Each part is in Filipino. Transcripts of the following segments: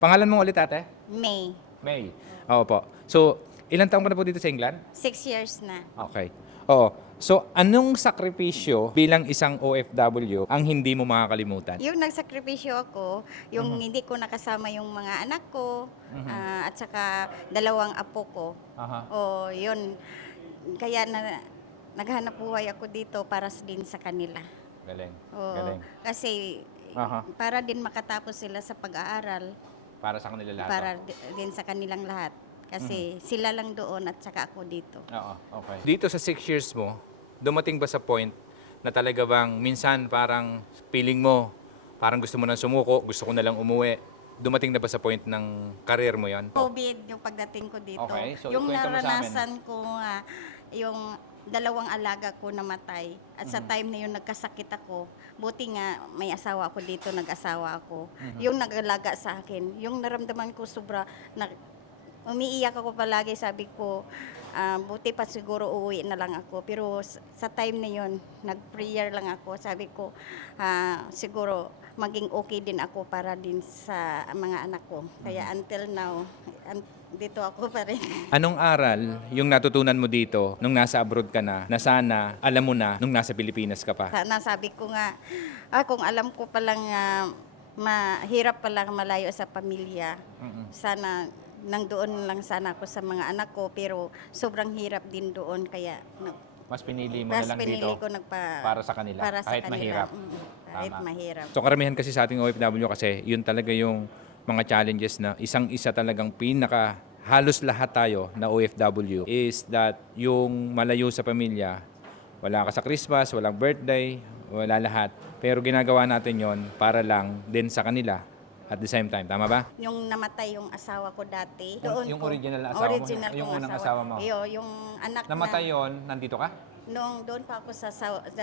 Pangalan mo ulit, ate? May. May. Oo po. So, ilang taon ka na po dito sa England? 6 years na. Okay. Oo. So, anong sakripisyo bilang isang OFW ang hindi mo makakalimutan? Yung nagsakripisyo ako, yung hindi ko nakasama yung mga anak ko, at saka 2 apo ko. Aha. O, yun. Kaya naghanap buhay ako dito para din sa kanila. Galing. Oo. Galing. Kasi Aha. para din makatapos sila sa pag-aaral, Para sa kanila lahat. para din sa kanilang lahat. Kasi sila lang doon at saka ako dito. Oo. Okay. Dito sa 6 years mo, dumating ba sa point na talaga bang minsan parang feeling mo, parang gusto mo nang sumuko, gusto ko na lang umuwi. Dumating na ba sa point ng career mo yon? COVID yung pagdating ko dito. Okay, so yung ikwento mo sa amin. naranasan ko nga, yung 2 alaga ko namatay. At sa time na yun nagkasakit ako, buti nga may asawa ako dito, nag-asawa ako. Yung nag-alaga sa akin, yung naramdaman ko sobra, umiiyak ako palagi, sabi ko, buti pa siguro uuwi na lang ako. Pero sa time na yun, nag-prayer lang ako. Sabi ko, siguro maging okay din ako para din sa mga anak ko. Kaya until now, dito ako pa rin. Anong aral yung natutunan mo dito nung nasa abroad ka na sana alam mo na nung nasa Pilipinas ka pa? Sana sabi ko nga, kung alam ko palang mahirap palang malayo sa pamilya, sana nang lang sana ako sa mga anak ko, pero sobrang hirap din doon, kaya Mas pinili mo na mas lang pinili dito ko para sa kanila, para sa kahit kanila. mahirap. Kahit Tama. mahirap. So karamihan kasi sa ating OFW kasi yun talaga yung mga challenges na isang-isa talagang pinaka halos lahat tayo na OFW is that yung malayo sa pamilya, wala ka sa Christmas, walang birthday, wala lahat. Pero ginagawa natin yon para lang din sa kanila at the same time. Tama ba? Yung namatay yung asawa ko dati. Yung original na asawa mo, original yung kong unang asawa mo. Yung anak Namatay na, yon, nandito ka? nung doon pa ako sa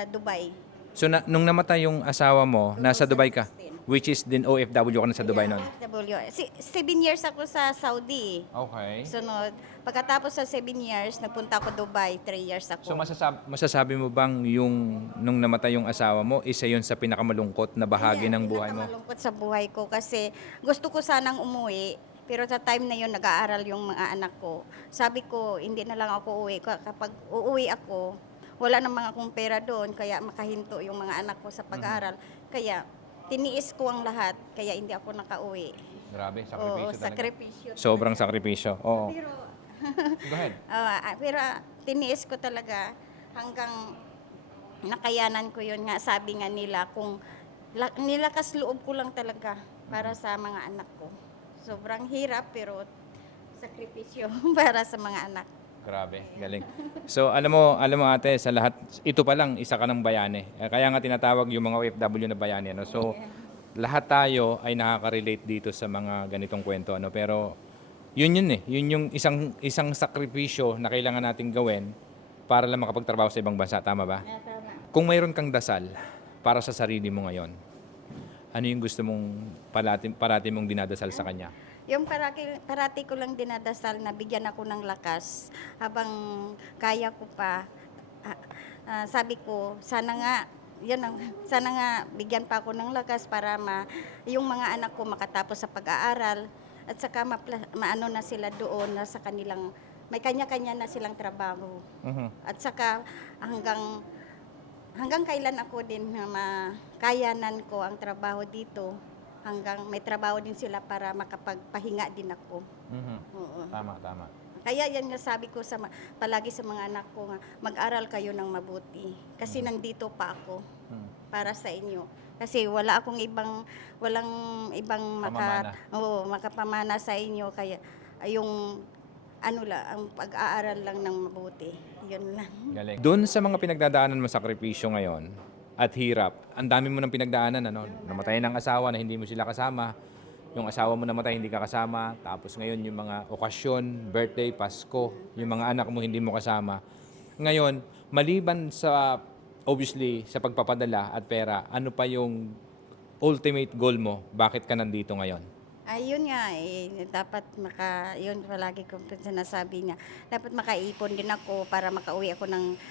Dubai. So nung namatay yung asawa mo, nasa Dubai ka? 2016. Which is din OFW ka na sa Dubai nun? OFW. 7 years ako sa Saudi. Okay. Sunod, pagkatapos sa 7 years, nagpunta ako Dubai, 3 years ako. So masasabi mo bang yung nung namatay yung asawa mo, isa yun sa pinakamalungkot na bahagi ng buhay mo? Pinakamalungkot sa buhay ko kasi gusto ko sanang umuwi. Pero sa time na yun, nag-aaral yung mga anak ko. Sabi ko, hindi na lang ako uwi. Kapag uuwi ako, wala namang akong pera doon, kaya makahinto yung mga anak ko sa pag-aaral. Kaya tiniis ko ang lahat, kaya hindi ako nakauwi. Grabe, Oo, sakripisyo talaga. sakripisyo. Sobrang sakripisyo. Oo. Pero, Go ahead. pero tiniis ko talaga hanggang nakayanan ko yun nga. Sabi nga nila, kung nilakas loob ko lang talaga para sa mga anak ko. Sobrang hirap pero sakripisyo para sa mga anak. Grabe, galing. So alam mo ate, sa lahat, ito pa lang, isa ka ng bayani. Kaya nga tinatawag yung mga OFW na bayani. Ano? So lahat tayo ay nakaka-relate dito sa mga ganitong kwento. Ano? Pero yun eh. Yun yung isang sakripisyo na kailangan nating gawin para lang makapagtrabaho sa ibang bansa. Tama ba? Tama. Kung mayroon kang dasal para sa sarili mo ngayon, ano yung gusto mong parati mong dinadasal sa Kanya? Yung parati ko lang dinadasal na bigyan ako ng lakas habang kaya ko pa. Sabi ko, sana nga bigyan pa ako ng lakas para yung mga anak ko makatapos sa pag-aaral at saka maano na sila doon na sa kanilang, may kanya-kanya na silang trabaho. At saka hanggang kailan ako din na makayanan ko ang trabaho dito, hanggang may trabaho din sila para makapagpahinga din ako. Oo. Tama. Kaya yan nga sabi ko palagi sa mga anak ko nga, mag-aral kayo ng mabuti. Kasi nandito pa ako para sa inyo. Kasi walang ibang makapamana sa inyo. Kaya yung ang pag-aaral lang ng mabuti. Yun lang. Galing. Doon sa mga pinagdadaanan mo sakripisyo ngayon at hirap, ang dami mo ng pinagdaanan, ano? Namatay ng asawa na hindi mo sila kasama. Yung asawa mo namatay, hindi ka kasama. Tapos ngayon yung mga okasyon, birthday, Pasko, yung mga anak mo hindi mo kasama. Ngayon, maliban sa, obviously, sa pagpapadala at pera, ano pa yung ultimate goal mo? Bakit ka nandito ngayon? Ayun nga dapat yun palagi kong sinasabi niya, dapat makaipon din ako para makauwi ako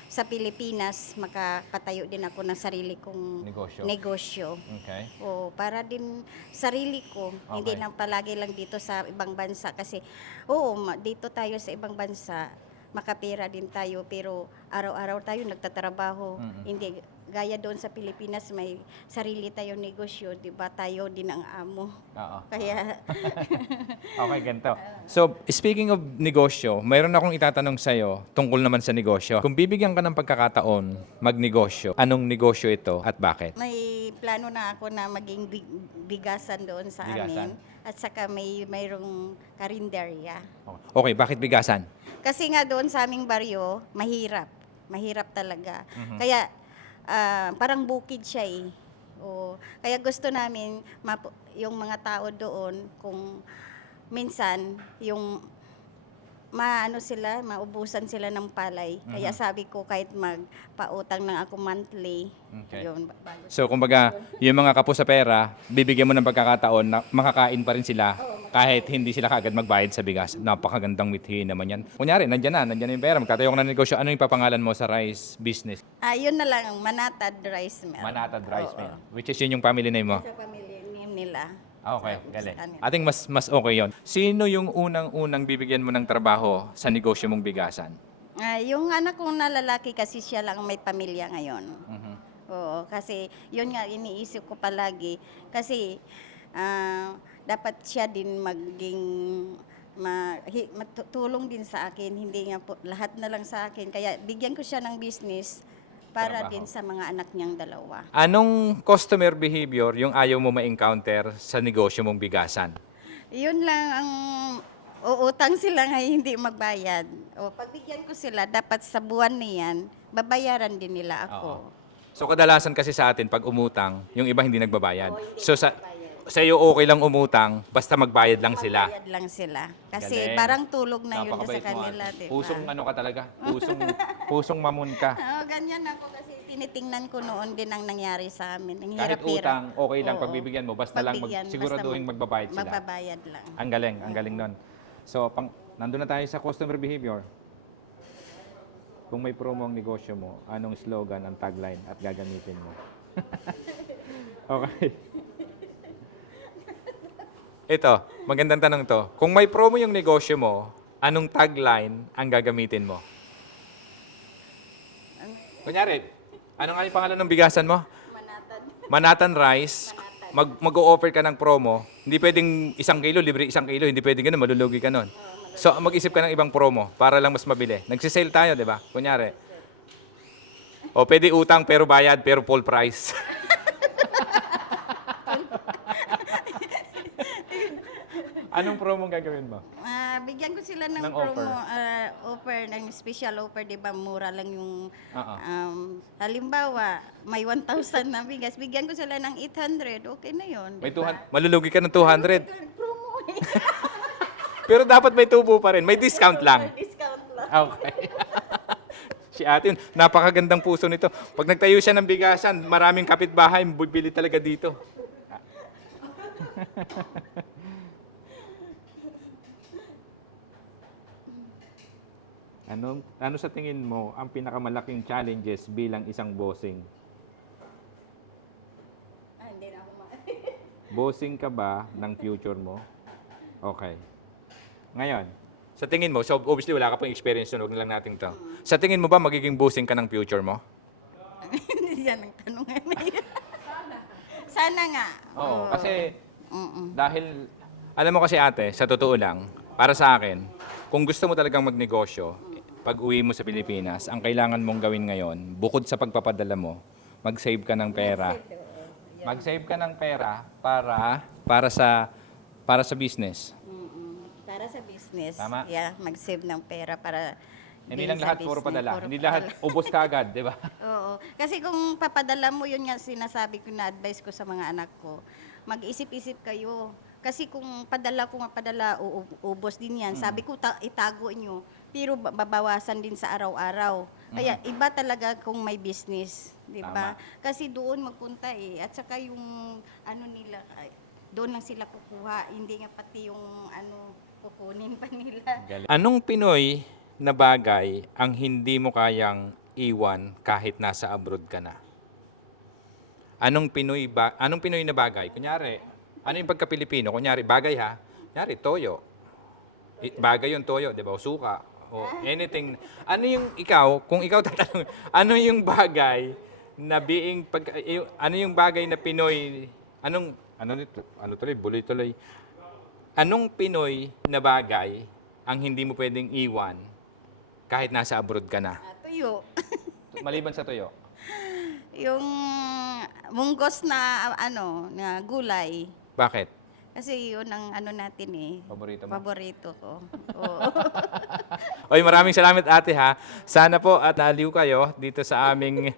sa Pilipinas, makapatayo din ako ng sarili kong Negosyo. negosyo. Okay. O para din sarili ko, hindi Okay. lang palagi lang dito sa ibang bansa kasi dito tayo sa ibang bansa, makapera din tayo pero araw-araw tayo nagtatrabaho. Mm-mm. Hindi gaya doon sa Pilipinas may sarili tayong negosyo, 'di ba? Tayo din ang amo. Oo. Kaya Okay, ganito. So, speaking of negosyo, mayroon akong itatanong sa'yo tungkol naman sa negosyo. Kung bibigyan ka ng pagkakataon magnegosyo, anong negosyo ito at bakit? may plano na ako na maging bigasan doon sa Bigasan? amin at saka mayroong karinderya. Okay, bakit bigasan? Kasi nga doon sa aming baryo, mahirap. Mahirap talaga. Mhm. Kaya parang bukid siya eh. Kaya gusto namin yung mga tao doon kung minsan yung maubusan sila ng palay. Kaya sabi ko kahit magpautang lang ako monthly. Okay. Yun, So, kumbaga, yung mga kapo sa pera, bibigyan mo ng pagkakataon na makakain pa rin sila kahit hindi sila kagad magbayad sa bigas. Napakagandang mithi naman yan. Kunyari, nandyan na yung pera, magtatayo ka na ng negosyo. Ano yung papangalan mo sa rice business? yun na lang, Manatad Rice Mill. Manatad Rice Oo. Mill. Which is yun yung family name mo? Sa family name nila. Okay, Sa galing. kanila. Ating mas okay yon. Sino yung unang-unang bibigyan mo ng trabaho sa negosyo mong bigasan? Yung anak kong na lalaki kasi siya lang may pamilya ngayon. Mhm. Oo, kasi yun nga iniisip ko palagi. Kasi dapat siya din matulong din sa akin. Hindi nga po lahat na lang sa akin. Kaya bigyan ko siya ng business para Trabaho. din sa mga anak niyang dalawa. Anong customer behavior yung ayaw mo ma-encounter sa negosyo mong bigasan? Yun lang ang uutang sila ngayon hindi magbayad. Pagbigyan ko sila, dapat sa buwan niyan, babayaran din nila ako. So kadalasan kasi sa atin pag umutang, yung iba hindi nagbabayad. So sa iyo okay lang umutang basta magbayad lang sila. Bayad lang sila. Kasi Galing. parang tulog na yun sa Napakabait mo, kanila. ate. Diba? Pusong ano ka talaga? Pusong mamun ka. Ganyan ako kasi tinitingnan ko noon din ang nangyari sa amin. Ang Kahit hirap-hirap. utang, okay lang Oo. pagbibigyan mo basta lang Pagbigyan, siguraduhin basta magbabayad sila. Magbabayad lang. Ang galing nun. So, nandun na tayo sa customer behavior. Kung may promo ang negosyo mo, anong slogan, ang tagline at gagamitin mo? Okay. Ito, magandang tanong to. Kung may promo yung negosyo mo, anong tagline ang gagamitin mo? Kunyari, ano nga yung pangalan ng bigasan mo? Manatad. Manhattan Rice, mag-o-offer ka ng promo, hindi pwedeng 1 kilo, libre 1 kilo, hindi pwedeng ganun, malulugi ka nun. So, mag-isip ka ng ibang promo para lang mas mabili. Nagsisale tayo, di ba? Kunyari. O, pwede utang pero bayad pero full price. Anong promo gagawin mo? Bigyan ko sila ng Ng promo, offer. ng special offer, di ba? Mura lang yung, Oo. halimbawa, may 1,000 na bigas. Bigyan ko sila ng 800, okay na yun. May diba? malulugi ka ng 200. Promo eh. Pero dapat may tubo pa rin. May discount lang. Discount lang. Okay. Si ate, napakagandang puso nito. Pag nagtayo siya ng bigasan, maraming kapitbahay, bibili talaga dito. Ano sa tingin mo ang pinakamalaking challenges bilang isang bossing? Hindi na ako Bossing ka ba ng future mo? Okay. Ngayon, sa tingin mo, so obviously wala ka pang experience, sunog na lang natin to. Sa tingin mo ba magiging bossing ka ng future mo? Hindi yan ang tanong ngayon. Sana nga. Oo, kasi Mm-mm. dahil, alam mo kasi ate, sa totoo lang, para sa akin, kung gusto mo talagang magnegosyo, pag uwi mo sa Pilipinas, ang kailangan mong gawin ngayon, bukod sa pagpapadala mo, mag-save ka ng pera. Mag-save ka ng pera para sa business. Para sa business. Tama. Yeah, mag-save ng pera para Hindi din lang sa lahat puro business. padala. Puro Hindi lahat ubos ka agad, di ba? Oo. Kasi kung papadala mo, yun nga sinasabi ko na advice ko sa mga anak ko, mag-isip-isip kayo. Kasi kung padala ko nga padala, ubos din yan. Sabi ko, itago nyo. Pero babawasan din sa araw-araw. Kaya iba talaga kung may business. Di ba? Tama. Kasi doon magpunta eh. At saka yung ano nila, doon lang sila kukuha. Hindi nga pati yung kukunin pa nila. Anong Pinoy na bagay ang hindi mo kayang iwan kahit nasa abroad ka na? Anong Pinoy na bagay? Kunyari, ano yung pagka-Pilipino? Kunyari, bagay ha? Kunyari, toyo. Bagay yung toyo, di ba? O suka. O anything. Ano yung ikaw, kung ikaw tatanong, ano yung bagay na ano yung bagay na Pinoy, tuloy. Anong Pinoy na bagay ang hindi mo pwedeng iwan kahit nasa abroad ka na? Tuyo. Maliban sa toyo. Yung munggos na na gulay. Bakit? Kasi yun ang natin Paborito mo? Paborito ko. Oo. Oy, maraming salamat ate ha. Sana po at naliw kayo dito sa aming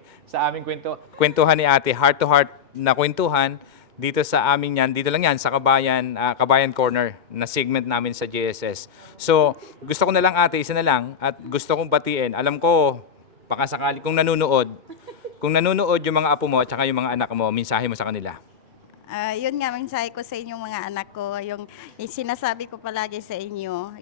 kwentuhan ni ate, heart to heart na kwentuhan dito sa aming dito lang yan sa Kabayan Corner na segment namin sa JSS. So, gusto ko na lang ate, isa na lang at gusto kong batiin. Alam ko, baka sakali kung nanonood yung mga apo mo at saka yung mga anak mo, mensahe mo sa kanila. Yun nga, mensahe ko sa inyong mga anak ko, yung sinasabi ko palagi sa inyo,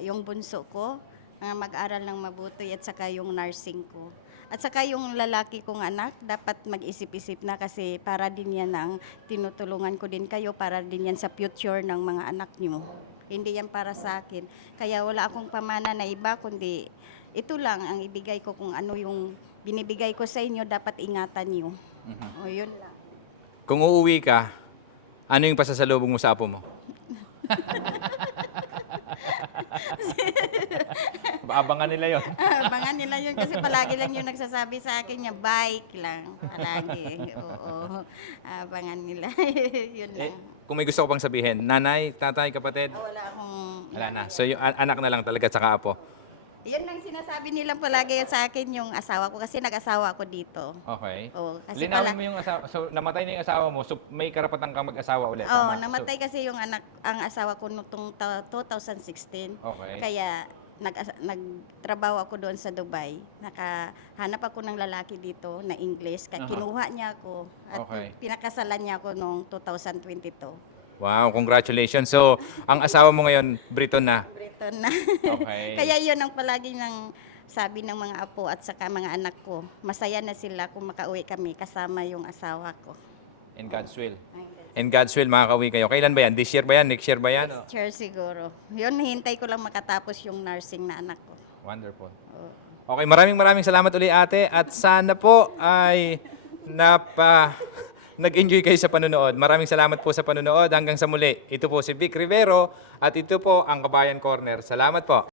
yung bunso ko, mag-aral ng mabuti at saka yung nursing ko. At saka yung lalaki kong anak, dapat mag-isip-isip na kasi para din yan ang tinutulungan ko din kayo, para din yan sa future ng mga anak nyo. Hindi yan para sa akin. Kaya wala akong pamana na iba, kundi ito lang ang ibigay ko kung ano yung binibigay ko sa inyo, dapat ingatan nyo. O yun lang. Kung uuwi ka, ano yung pasasalubong mo sa apo mo? Abangan nila yon. Abangan nila yun kasi palagi lang yung nagsasabi sa akin niya, bike lang. Palagi. Oo. Abangan nila. Yun lang. Kung may gusto ko pang sabihin, nanay, tatay, kapatid, Wala akong... wala na. So yung anak na lang talaga tsaka apo. Yan ang sinasabi nila palagi sa akin yung asawa ko kasi nag-asawa ako dito. Okay. Oo, kasi Linawin mo yung asawa. So namatay na yung asawa mo, so may karapatan kang mag-asawa ulit. Oo, tama? namatay kasi yung ang asawa ko nitong 2016. Okay. Kaya nagtrabaho ako doon sa Dubai. Nakahanap ako ng lalaki dito na English. Kinuha niya ako at Okay. pinakasalan niya ako noong 2022. Wow, congratulations. So, ang asawa mo ngayon, Briton na. Briton na. Okay. Kaya yun ang palagi ng sabi ng mga apo at saka mga anak ko. Masaya na sila kung makauwi kami kasama yung asawa ko. In God's will. In God's will, makakauwi kayo. Kailan ba yan? This year ba yan? Next year ba yan? Sure siguro. Yun, hintay ko lang makatapos yung nursing na anak ko. Wonderful. Oo. Okay, maraming salamat uli ate at sana po ay nag-enjoy kayo sa panonood. Maraming salamat po sa panonood. Hanggang sa muli. Ito po si Vic Rivero at ito po ang Kabayan Corner. Salamat po.